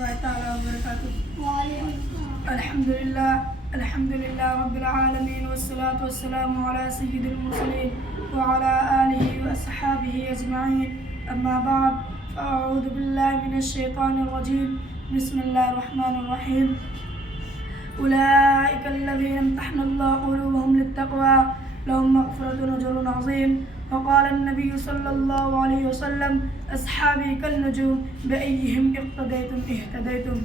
الله تعالى وبركاته. وعليكم السلام. الحمد لله رب العالمين، والصلاة والسلام على سيد المرسلين وعلى آله وأصحابه أجمعين. أما بعد، فأعوذ بالله من الشيطان الرجيم. بسم الله الرحمن الرحيم. أولئك الذين امتحن الله قلوبهم للتقوى لهم مغفرة وأجر عظيم. وقال النبي صلى الله عليه وسلم: أصحابي كالنجوم بأيهم اقتديتم اهتديتم.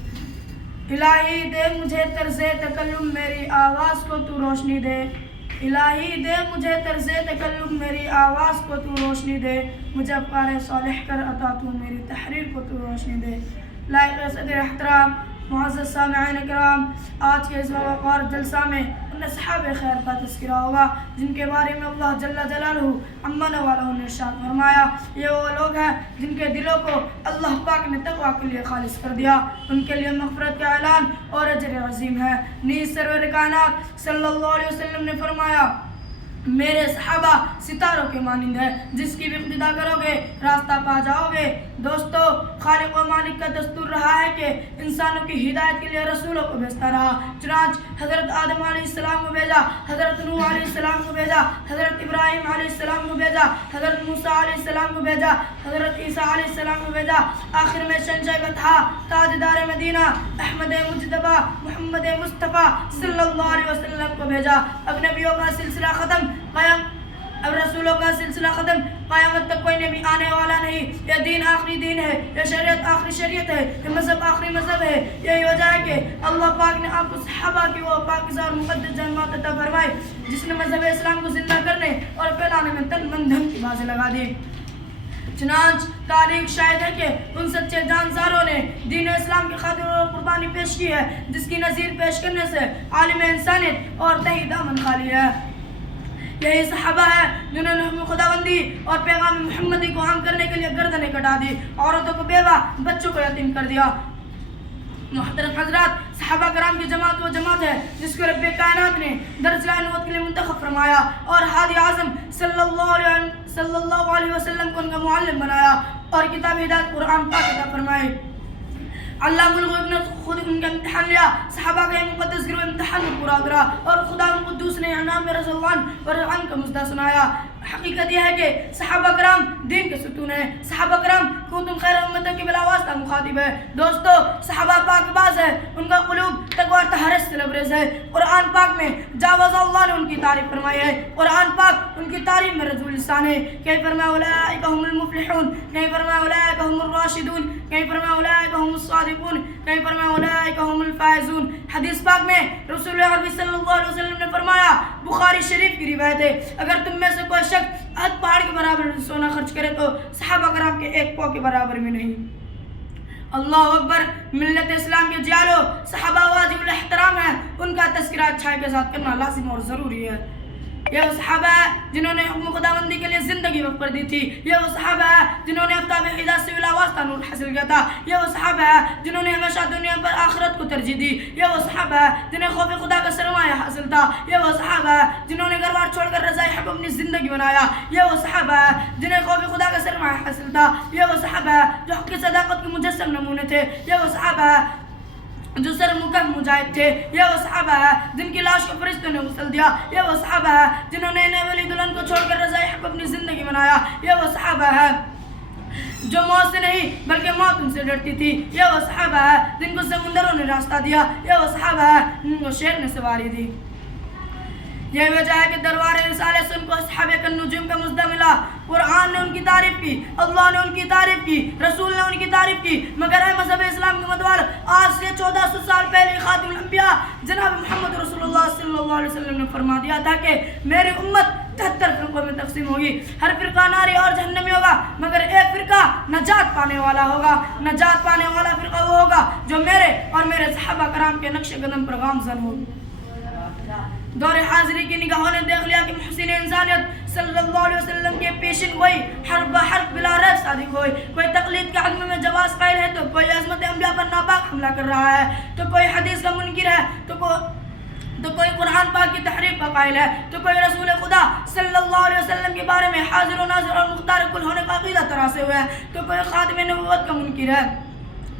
الہی دے مجھے طرز تکلم میری آواز کو تو روشنی دے. الہی دے مجھے طرز تکلم میری آواز کو تو روشنی دے. مجھے افکار صالح کر عطا تو میری تحریر کو تو روشنی دے. لائق صدر احترام، معزز سامعین کرام، آج کے اس وقار جلسہ میں ان اصحاب خیر کا تذکرہ ہوگا جن کے بارے میں اللہ جل جلالہ عما نوالہ نے ارشاد فرمایا: یہ وہ لوگ ہیں جن کے دلوں کو اللہ پاک نے تقوی کے لیے خالص کر دیا، ان کے لیے مغفرت کا اعلان اور اجر عظیم ہے. نیز سرور کائنات صلی اللہ علیہ وسلم نے فرمایا: میرے صحابہ ستاروں کے مانند ہے، جس کی بھی اقتدا کرو گے راستہ پا جاؤ گے. دوستو، خالق و مالک کا دستور رہا ہے کہ انسانوں کی ہدایت کے لیے رسولوں کو بھیجتا رہا. چنانچہ حضرت آدم علیہ السلام کو بھیجا، حضرت نوح علیہ السلام کو بھیجا، حضرت ابراہیم علیہ السلام کو بھیجا، حضرت موسیٰ علیہ السلام کو بھیجا، حضرت عیسیٰ علیہ السلام کو بھیجا. آخر میں شہنشاہ بطحا، تاجدار مدینہ، احمد مجتبیٰ، محمد مصطفیٰ صلی اللہ علیہ وسلم کو بھیجا. اب نبیوں کا سلسلہ ختم، اب رسولوں کا سلسلہ ختم، قیامت تک کوئی نبی آنے والا نہیں. یہ دین آخری دین ہے، یہ شریعت آخری شریعت ہے، یہ مذہب آخری مذہب ہے. یہی وجہ ہے کہ اللہ پاک نے آپ کو صحابہ کی وہ پاکیزہ اور مقدس جماعت عطا فرمائی جس نے مذہب اسلام کو زندہ کرنے اور پھیلانے میں تن من دھن کی بازیں لگا دی. چنانچہ تاریخ شاہد ہے کہ ان سچے جانساروں نے دین اسلام کی خاطر اور قربانی پیش کی ہے جس کی نظیر پیش کرنے سے عالم انسانیت اور تہی دامن خالی ہے. یہی صحابہ ہیں جنہوں نے حکم خداوندی اور پیغام محمدی کو عام کرنے کے لیے گردنیں کٹا دی، عورتوں کو بیوہ، بچوں کو یتیم کر دیا. محترم حضرات، صحابہ کرام کی جماعت وہ جماعت ہے جس کو رب کائنات نے درجہ نبوت کے لیے منتخب فرمایا اور ہادی اعظم صلی اللہ علیہ وسلم کو ان کا معلم بنایا اور کتاب ہدایت قرآن پاک عطا فرمائی. علام الغیوب نے خود ان کا امتحان لیا. صحابہ کا یہ مقدس گروہ امتحان میں پورا اترا اور خدا القدوس نے انعام میں رضی اللہ عنہ کا مژدہ سنایا. حقیقت یہ ہے کہ صحابہ کرام دین کے ستون ہیں. صحابہ کرام کنتم خیر امت کے بلا واسطہ مخاطب ہے. دوستو، صحابہ پاک باز ہے، ان کا قلوب تقوی اور طہارت سے لبریز ہے. قرآن پاک میں جاوز اللہ نے ان کی تعریف فرمائی ہے. قرآن پاک ان کی تعریف میں رضو لسان ہے. کہیں فرمایا اولئک هم المفلحون، کہیں فرمایا اولئک هم الراشدون، کہیں فرمایا اولئک هم الصادقون، کہیں فرمایا اولئک هم الفائزون. حدیث پاک میں رسول عربی صلی اللہ علیہ وسلم نے فرمایا، بخاری شریف کی روایت ہے، اگر تم میں سے کوئی شخص عہد پہاڑ کے برابر سونا خرچ کرے تو صحابہ کرام کے ایک پاؤ کے برابر بھی نہیں. اللہ اکبر. ملت اسلام کے جیالو، صحابہ واجب الاحترام ہیں، ان کا تذکرہ اچھائی کے ساتھ کرنا لازم اور ضروری ہے. یہ وہ صحابہ ہے جنہوں نے حکم خداوندی کے لیے زندگی وقف کر دی تھی. یہ وہ صحابہ ہے جنہوں نے آفتاب ہدایت سے بلا واسطہ نور حاصل کیا تھا. یہ وہ صحابہ ہے جنہوں نے ہمیشہ دنیا پر آخرت کو ترجیح دی. یہ وہ صحابہ ہے جنہیں خوف خدا کا سرمایہ حاصل تھا. یہ وہ صحابہ ہے جنہوں نے گھر بار چھوڑ کر رضائے حق اپنی زندگی بنایا. یہ وہ صحابہ ہے جنہیں خوف خدا کا سرمایہ حاصل تھا. یہ وہ صحابہ ہے جو حق کی صداقت کے مجسم نمونے تھے. یہ وہ صحابہ ہے جو سر مکم مجاہد تھے. یہ وہ صحابہ ہے جن کی لاش کو فرشتوں نے غسل دیا. یہ وہ صحابہ ہے جنہوں نے نئے ولی دلہن کو چھوڑ کر رضائے حق اپنی زندگی بنایا. یہ وہ صحابہ ہے جو موت سے نہیں بلکہ موت ان سے ڈرتی تھی. یہ وہ صحابہ ہے جن کو سمندروں نے راستہ دیا. یہ وہ صحابہ ہے جن کو شیر نے سواری دی. یہ وجہ ہے کہ دربار رسالہ سے ان کو اصحاب النجوم کا مژدہ ملا. قرآن نے ان کی تعریف کی، اللہ نے ان کی تعریف کی، رسول نے ان کی تعریف کی. مگر ہے مذہب اسلام کے مدوار آج سے 1400 سال پہلے خاتم الانبیاء جناب محمد رسول اللہ صلی اللہ علیہ وسلم نے فرما دیا تھا کہ میری امت 73 فرقوں میں تقسیم ہوگی. ہر فرقہ ناری اور جہنمی ہوگا مگر ایک فرقہ نجات پانے والا ہوگا. نجات پانے والا فرقہ وہ ہوگا جو میرے اور میرے صحابہ کرام کے نقش قدم پر گامزن ہو. دور حاضری کی نگاہوں نے دیکھ لیا کہ محسن انسانیت صلی اللہ علیہ وسلم کے پیشن گوئی حرف بحرف بلا ریب صادق ہوئی. کوئی تقلید کے عدم میں جواز قائل ہے تو کوئی عظمت انبیاء پر ناپاک حملہ کر رہا ہے، تو کوئی حدیث کا منکر ہے، تو کوئی قرآن پاک کی تحریف کا قائل ہے، تو کوئی رسول خدا صلی اللہ علیہ وسلم کے بارے میں حاضر و ناظر اور مختار کل ہونے کا عقیدہ تراشے ہوئے ہے، تو کوئی خاتم نبوت کا منکر ہے.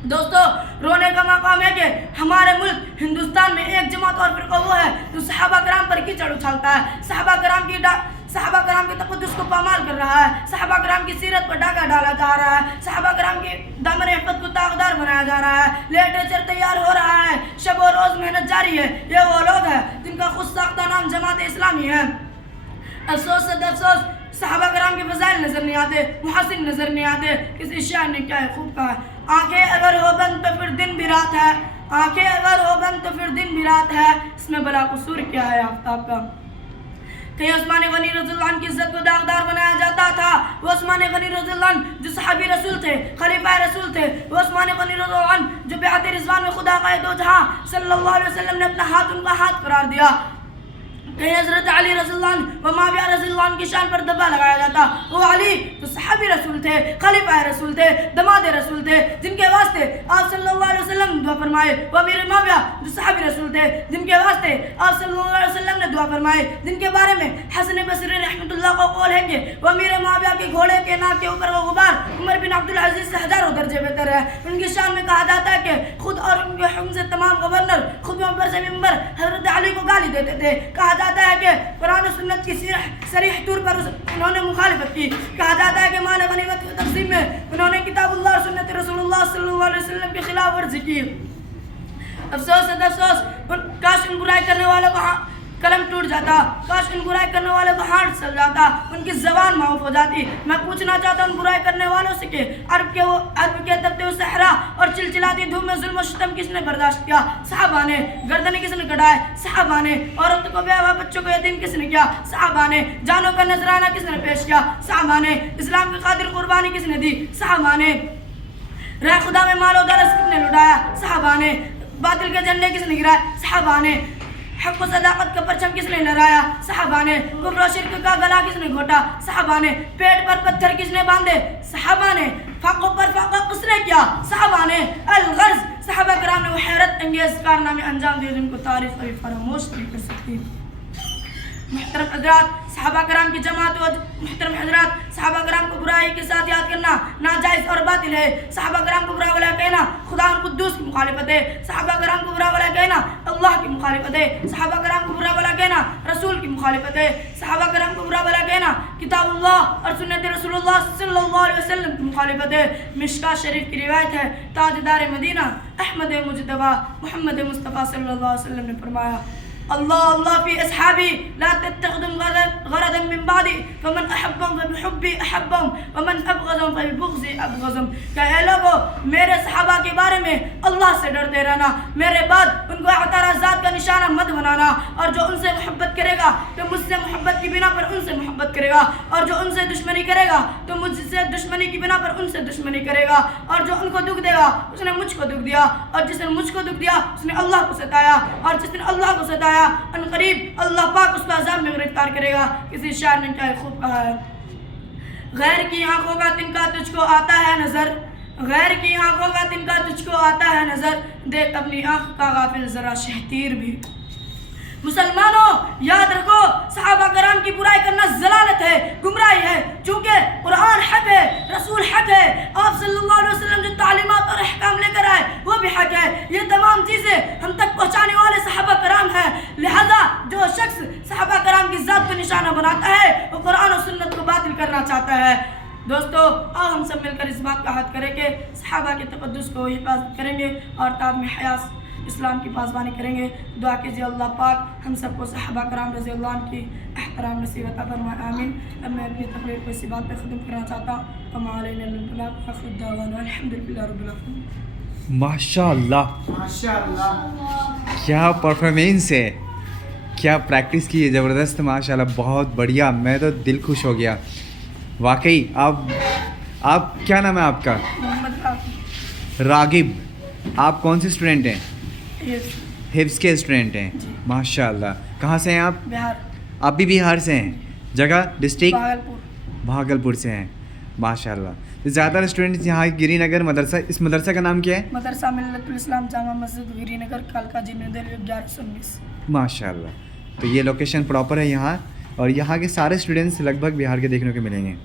دوستو رونے کا مقام ہے کہ ہمارے ملک ہندوستان میں ایک جماعت اور فرقہ وہ ہے جو صحابہ کرام پر کیچڑ اچھالتا ہے، صحابہ کرام کی تقدس کو پامال کر رہا ہے، صحابہ کرام کی سیرت پر ڈاکہ ڈالا جا رہا ہے، صحابہ کرام کی دامن عفت کو داغدار بنایا جا رہا ہے، لٹریچر تیار ہو رہا ہے، شب و روز محنت جاری ہے۔ یہ وہ لوگ ہیں جن کا خود ساختہ نام جماعت اسلامی ہے۔ افسوس سے افسوس صحابہ کرام کے فضائل نظر نہیں آتے، محاسن نظر نہیں آتے۔ کسی شاعر نے کیا ہے خوب کہا ہے، آنکھیں اگر ہو بند تو پھر دن بھی رات ہے، آنکھیں اگر ہو بند تو پھر دن بھی رات ہے، اس میں بلا قصور کیا ہے آفتاب کا۔ کہیں عثمان غنی رضی اللہ عنہ کی عزت کو داغدار بنایا جاتا تھا، وہ عثمان غنی رضی اللہ عنہ جو صحابی رسول تھے، خلیفہ رسول تھے، وہ عثمان غنی رضی اللہ عنہ جو بیعت رضوان میں خدا کا دو جہاں صلی اللہ علیہ وسلم نے اپنا ہاتھ ان کا ہاتھ قرار دیا۔ کہیں حضرت علی رضی اللہ عنہ و معاویہ رضی اللہ عنہ کی شان پر دبا لگایا جاتا، وہ علی جو صحابی رسول تھے، خلیفہ رسول تھے، دماد رسول تھے، جن کے واسطے آپ صلی اللہ علیہ وسلم نے دعا فرمائے، وہ امیر معاویہ جو صحابی رسول تھے، جن کے واسطے آپ صلی اللہ علیہ وسلم نے دعا فرمائے، جن کے بارے میں حسن بصری رحمۃ اللہ کو قول ہے کہ وہ امیر معاویہ کے گھوڑے کے ناک کے اوپر وہ غبار عمر بن عبدالعزیز سے ہزاروں درجے بہتر ہے۔ ان کی شان میں کہا جاتا ہے کہ خود اور ان کے حکم سے تمام گورنر خود منبر سے منبر حضرت علی کو گالی دیتے تھے۔ کہا جاتا ہے کہ قرآن و سنت کی صریح طور پر انہوں نے مخالفت کی۔ کہا جاتا ہے کہ مال غنیمت کی تقسیم میں انہوں نے کتاب اللہ اور سنت رسول اللہ صلی اللہ علیہ وسلم کی خلاف ورزی کی۔ افسوس ہے افسوس، کاش ان برائی کرنے والوں کا قلم ٹوٹ جاتا، کاش ان برائی کرنے والوں کا ہاتھ چل جاتا، ان کی زبان معاف ہو جاتی۔ میں پوچھنا چاہتا ہوں ان برائی کرنے والوں سے کہ عرب کے تپتے ہوئے صحرا اور چلچلاتی دھوپ میں ظلم و ستم کس نے برداشت کیا؟ صحابہ نے۔ گردنیں کس نے کٹائے؟ صحابہ نے۔ عورتوں کو بیوہ بچوں کو یتیم کس نے کیا؟ صحابہ نے۔ جانوں کا نذرانہ کس نے پیش کیا؟ صحابہ نے۔ اسلام کی خاطر قربانی کس نے دی؟ صحابہ نے۔ راہ خدا میں مال و دولت کس نے لٹایا؟ صحابہ نے۔ باطل کے جھنڈے کس نے گرائے؟ صحابہ نے۔ حق و صداقت کا پرچم کس نے لہرایا؟ صحابہ نے۔ کفر و شرک کا گلا کس نے گھوٹا؟ صحابہ نے۔ پیٹ پر پتھر کس نے باندھے؟ صحابہ نے۔ فاقوں پر فاقہ کس نے کیا؟ صحابہ نے۔ الغرض صحابہ کرام نے وہ حیرت انگیز کارنامے انجام دیے جن کو تاریخ کبھی فراموش نہیں کر سکتی۔ محترم حضرات، صحابہ کرام کی جماعت و محترم حضرات، صحابہ کرام کو برائی کے ساتھ یاد کرنا ناجائز اور باطل ہے۔ صحابہ کرام کو برا بلا کہنا خدا قدوس کی مخالفت ہے۔ صحابہ کرام کو برا بلا کہنا اللہ کی مخالفت ہے۔ صحابہ کرام کو برا بلا کہنا رسول کی مخالفت ہے۔ صحابہ کرام کو برا بلا کہنا کتاب اللہ اور سنت رسول اللہ صلی اللہ علیہ وسلم کی مخالفت ہے۔ مشکاۃ شریف کی روایت ہے، تاجدار مدینہ احمد مجتبیٰ محمد مصطفیٰ صلی اللہ علیہ وسلم نے فرمایا، اللہ اللہ فی اصحابی لا تتخذوا غرضا من بعدی فمن احبهم فبحبی احبهم ومن ابغضهم فببغضی ابغضهم۔ کہ اے لوگو میرے صحابہ کے بارے میں اللہ سے ڈرتے رہنا، میرے بعد ان کو اعتراضات کا نشانہ مت بنانا، اور جو ان سے محبت کرے گا تو مجھ سے محبت کی بنا پر ان سے محبت کرے گا، اور جو ان سے دشمنی کرے گا تو مجھ سے دشمنی کی بنا پر ان سے دشمنی کرے گا، اور جو ان کو دکھ دے گا اس نے مجھ کو دکھ دیا، اور جس نے مجھ کو دکھ دیا اس نے اللہ کو ستایا، اور جس نے اللہ کو ستایا ان قریب اللہ پاک اس کو عذاب میں گرفتار کرے گا۔ کسی شاعر نے کیا خوب کہا ہے، غیر کی آنکھوں کا تنکا تجھ کو آتا ہے نظر، غیر کی آنکھوں کا تنکا تجھ کو آتا ہے نظر، دیکھ اپنی آنکھ کا غافل ذرا شہتیر بھی۔ مسلمانوں یاد رکھو، صحابہ کرام کی برائی کرنا ضلالت ہے، گمراہی ہے، چونکہ قرآن حق ہے، رسول حق ہے، آپ صلی اللہ علیہ وسلم جو تعلیمات اور احکام لے کر آئے وہ بھی حق ہے، یہ تمام چیزیں ہم تک پہنچانے والے صحابہ کرام ہیں۔ لہذا جو شخص صحابہ کرام کی ذات کو نشانہ بناتا ہے وہ قرآن و سنت کو باطل کرنا چاہتا ہے۔ دوستو آؤ ہم سب مل کر اس بات کا عہد کریں کہ صحابہ کے تقدس کو حفاظت کریں گے اور تعظیم حیات اسلام کی پاسبانی کریں گے۔ دعا کیجیے اللہ پاک ہم سب کو صحابہ کرام رضی اللہ عنہ کی احترام نصیب عطا فرمائے، آمین۔ اب میں اپنی تقریر کو اسی بات پہ ختم کرنا چاہتا ہوں، وما علینا الا البلاغ، آخر دعوانا الحمدللہ رب العالمین۔ ماشاء اللہ، ماشاء اللہ، کیا پرفارمنس ہے، کیا پریکٹس کی ہے، زبردست، ماشاء اللہ، بہت بڑھیا، میں تو دل خوش ہو گیا واقعی۔ آپ کیا نام ہے آپ کا؟ محمد راغب۔ آپ کون سے اسٹوڈنٹ ہیں؟ حفظ کے اسٹوڈنٹ ہیں، ماشاء اللہ۔ کہاں سے ہیں آپ؟ بہار۔ آپ بھی بہار سے ہیں؟ جگہ ڈسٹرکٹ؟ بھاگلپور۔ بھاگلپور سے ہیں، ماشاء اللہ۔ زیادہ تر اسٹوڈنٹس یہاں گری نگر مدرسہ، اس مدرسہ کا نام کیا ہے؟ مدرسہ ملت الاسلام جامع مسجد گری نگر، کالکا جی، نیو دہلی، 1119۔ ماشاء اللہ۔ تو یہ لوکیشن پراپر ہے یہاں، اور یہاں کے سارے اسٹوڈنٹس لگ بھگ بہار کے دیکھنے کو ملیں گے۔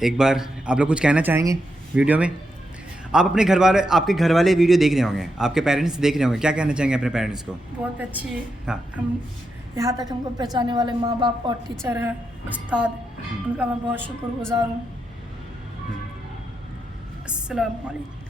ایک بار آپ لوگ کچھ کہنا چاہیں گے ویڈیو میں؟ آپ اپنے آپ کے گھر والے ویڈیو دیکھ رہے ہوں گے, آپ کے پیرنٹس دیکھ رہے ہوں گے, کیا کہنا چاہیں گے اپنے پیرنٹس کو؟ بہت اچھی. ہاں ہم یہاں تک ہم کو پہچانے والے ماں باپ اور ٹیچر ہیں, استاد, ان کا میں بہت شکر گزار ہوں. السلام علیکم.